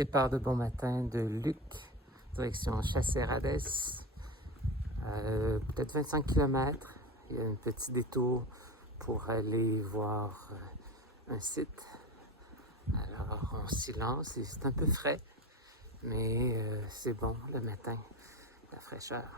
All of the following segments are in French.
Départ de bon matin de Luc, direction Chassey-Radès, peut-être 25 km. Il y a un petit détour pour aller voir un site. Alors on s'y lance et c'est un peu frais, mais c'est bon le matin, la fraîcheur.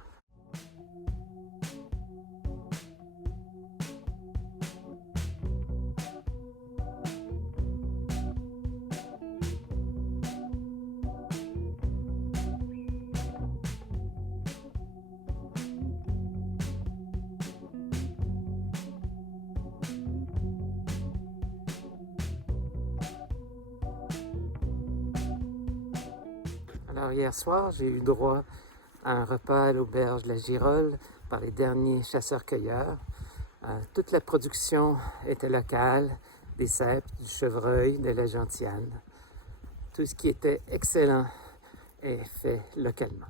Alors hier soir, j'ai eu droit à un repas à l'auberge de la Girole par les derniers chasseurs-cueilleurs. Toute la production était locale, des cèpes, du chevreuil, de la gentiane. Tout ce qui était excellent est fait localement.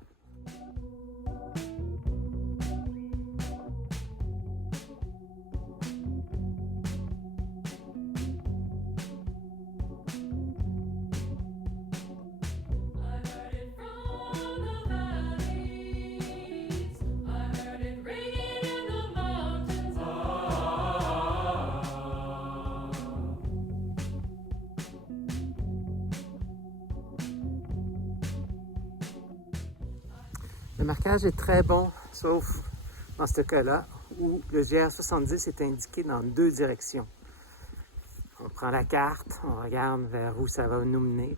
Le marquage est très bon, sauf dans ce cas-là, où le GR70 est indiqué dans deux directions. On prend la carte, on regarde vers où ça va nous mener.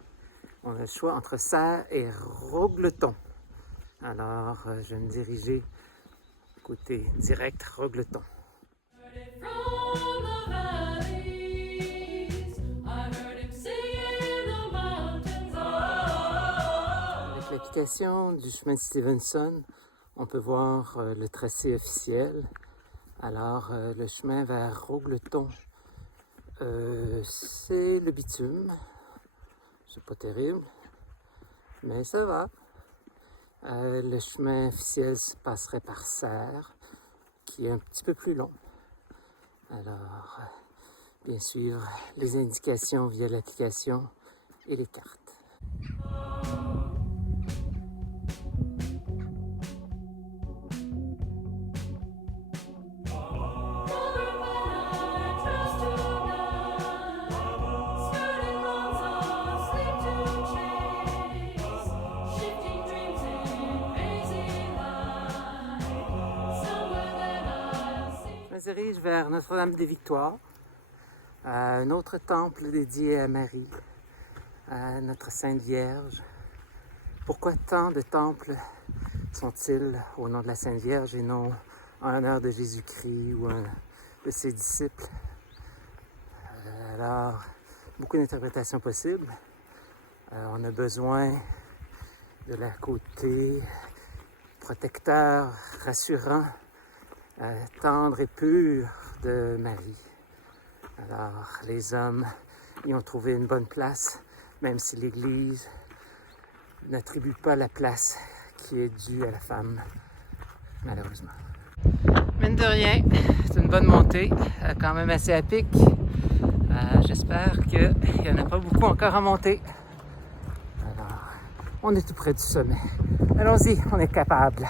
On a le choix entre Serres et Rogleton. Alors, je vais me diriger côté direct Rogleton. Avec l'application du chemin de Stevenson, on peut voir le tracé officiel. Alors, le chemin vers Rogleton, c'est le bitume. C'est pas terrible, mais ça va. Le chemin officiel se passerait par Serres, qui est un petit peu plus long. Alors, bien sûr, les indications via l'application et les cartes. Je me dirige vers Notre-Dame-des-Victoires, un autre temple dédié à Marie, à notre Sainte Vierge. Pourquoi tant de temples sont-ils au nom de la Sainte Vierge et non en l'honneur de Jésus-Christ ou de ses disciples? Alors, beaucoup d'interprétations possibles. On a besoin de la côté protecteur, rassurant, tendre et pur de Marie. Alors, les hommes y ont trouvé une bonne place, même si l'Église n'attribue pas la place qui est due à la femme, malheureusement. Mine de rien, c'est une bonne montée, quand même assez à pic. J'espère qu'il n'y en a pas beaucoup encore à monter. Alors, on est tout près du sommet. Allons-y, on est capable.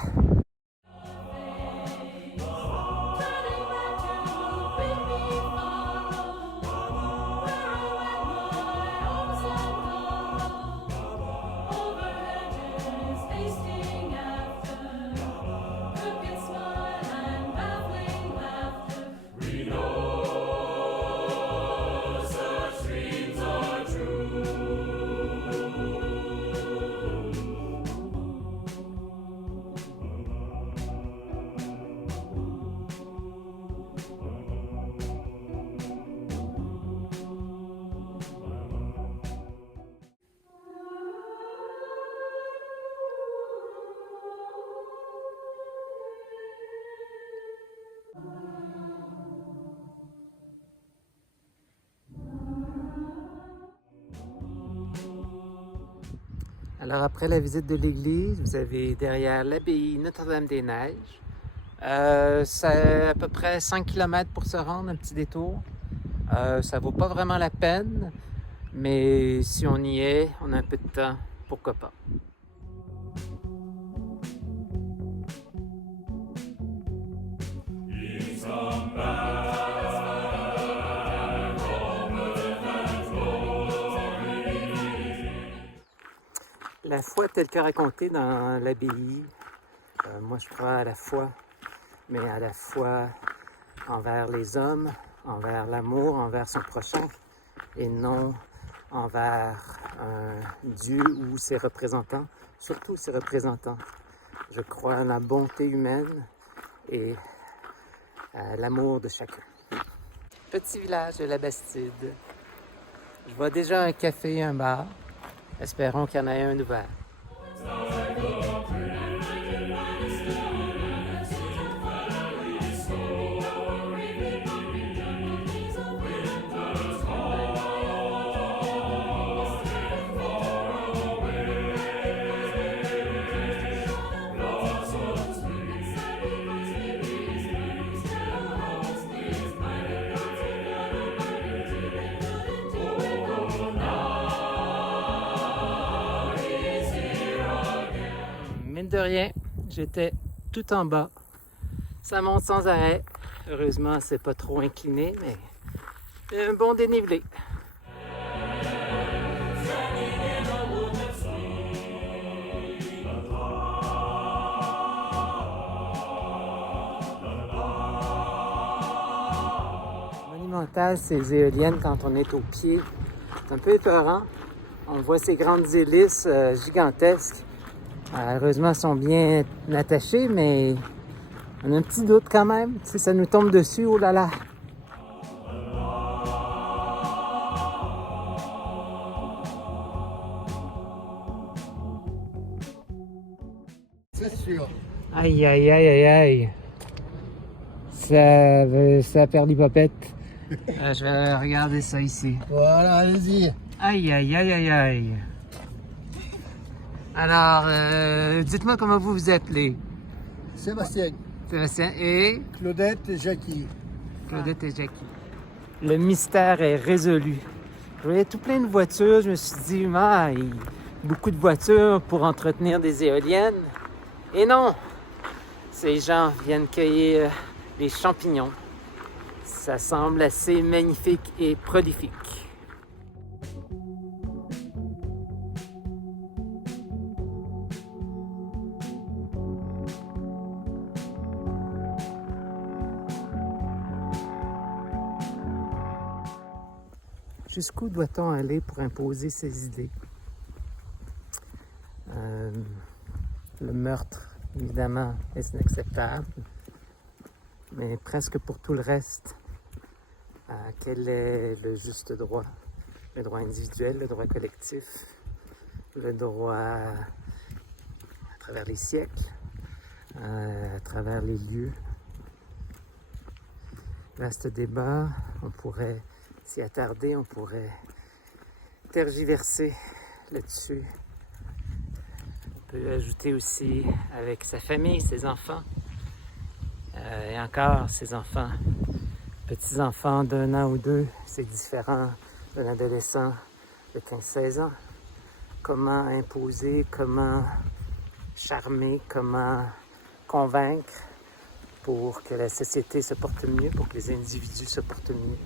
Alors après la visite de l'église, vous avez derrière l'abbaye Notre-Dame-des-Neiges. C'est à peu près 5 km pour se rendre, un petit détour. Ça vaut pas vraiment la peine, Mais si on y est, on a un peu de temps, pourquoi pas. La foi telle que racontée dans l'abbaye, moi je crois à la foi, mais à la foi envers les hommes, envers l'amour, envers son prochain, et non envers un Dieu ou ses représentants, surtout ses représentants. Je crois à la bonté humaine et à l'amour de chacun. Petit village de la Bastide. Je vois déjà un café et un bar. Espérons qu'il y en ait un ouvert. Mine de rien, j'étais tout en bas. Ça monte sans arrêt. Heureusement, c'est pas trop incliné, mais un bon dénivelé. Monumental, ces éoliennes quand on est au pied. C'est un peu épeurant. On voit ces grandes hélices gigantesques. Heureusement, elles sont bien attachées, mais on a un petit doute quand même. Si ça nous tombe dessus, oh là là! C'est sûr. Aïe, aïe, aïe, aïe, aïe! Ça a perdu Popette. Je vais regarder ça ici. Voilà, allez-y. Aïe, aïe, aïe, aïe, aïe! Alors, dites-moi comment vous vous appelez. Sébastien, Sébastien et Claudette et Jackie. Claudette et Jackie. Le mystère est résolu. Je voyais tout plein de voitures. Je me suis dit, il y a beaucoup de voitures pour entretenir des éoliennes. Et non! Ces gens viennent cueillir les champignons. Ça semble assez magnifique et prolifique. Jusqu'où doit-on aller pour imposer ses idées? Le meurtre, évidemment, est inacceptable. Mais presque pour tout le reste, quel est le juste droit? Le droit individuel, le droit collectif, le droit à travers les siècles, à travers les lieux. Vaste débat, on pourrait s'y attarder, on pourrait tergiverser là-dessus. On peut ajouter aussi avec sa famille, ses enfants, et encore ses enfants, petits-enfants d'1 an ou 2, c'est différent d'un adolescent de 15-16 ans. Comment imposer, comment charmer, comment convaincre pour que la société se porte mieux, pour que les individus se portent mieux.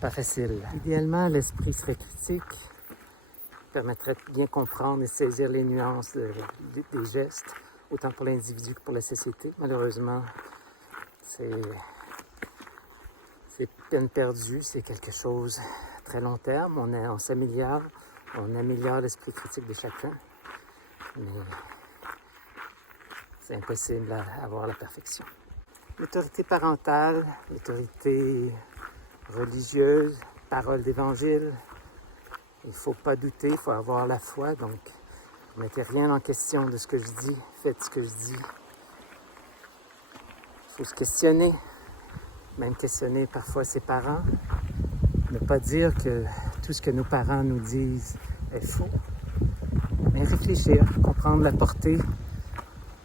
Pas facile. Idéalement, l'esprit serait critique, permettrait de bien comprendre et saisir les nuances des gestes, autant pour l'individu que pour la société. Malheureusement, c'est peine perdue, c'est quelque chose à très long terme. On s'améliore, on améliore l'esprit critique de chacun, mais c'est impossible à avoir la perfection. L'autorité parentale, l'autorité religieuse, parole d'évangile, il ne faut pas douter, il faut avoir la foi, donc ne mettez rien en question de ce que je dis, faites ce que je dis. Il faut se questionner, même questionner parfois ses parents, ne pas dire que tout ce que nos parents nous disent est faux, mais réfléchir, comprendre la portée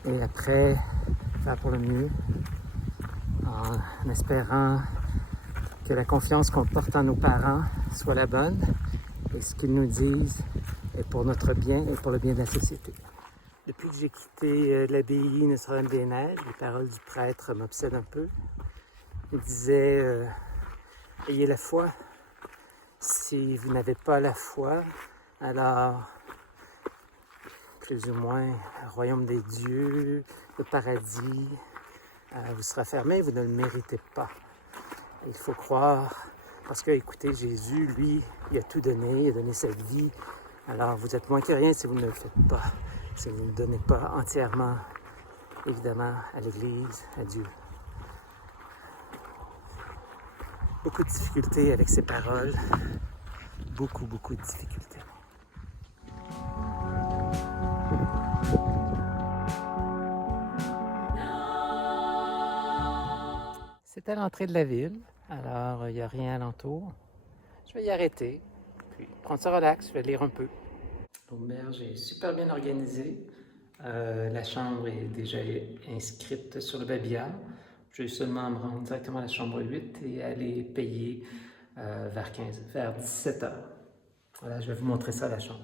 et après faire pour le mieux en espérant que la confiance qu'on porte en nos parents soit la bonne et ce qu'ils nous disent est pour notre bien et pour le bien de la société. Depuis que j'ai quitté l'abbaye Notre-Dame-des-Neiges, les paroles du prêtre m'obsèdent un peu. Il disait ayez la foi. Si vous n'avez pas la foi, alors plus ou moins le royaume des dieux, le paradis, vous sera fermé, vous ne le méritez pas. Il faut croire, parce que, écoutez, Jésus, lui, il a tout donné, il a donné sa vie. Alors, vous êtes moins que rien si vous ne le faites pas, si vous ne le donnez pas entièrement, évidemment, à l'Église, à Dieu. Beaucoup de difficultés avec ces paroles, beaucoup de difficultés. C'est à l'entrée de la ville, alors il n'y a rien alentour. Je vais y arrêter, puis prendre ça relax, je vais lire un peu. L'auberge est super bien organisée. La chambre est déjà inscrite sur le babillard. Je vais seulement me rendre directement à la chambre 8 et aller payer vers 17 h. Voilà, je vais vous montrer ça, la chambre.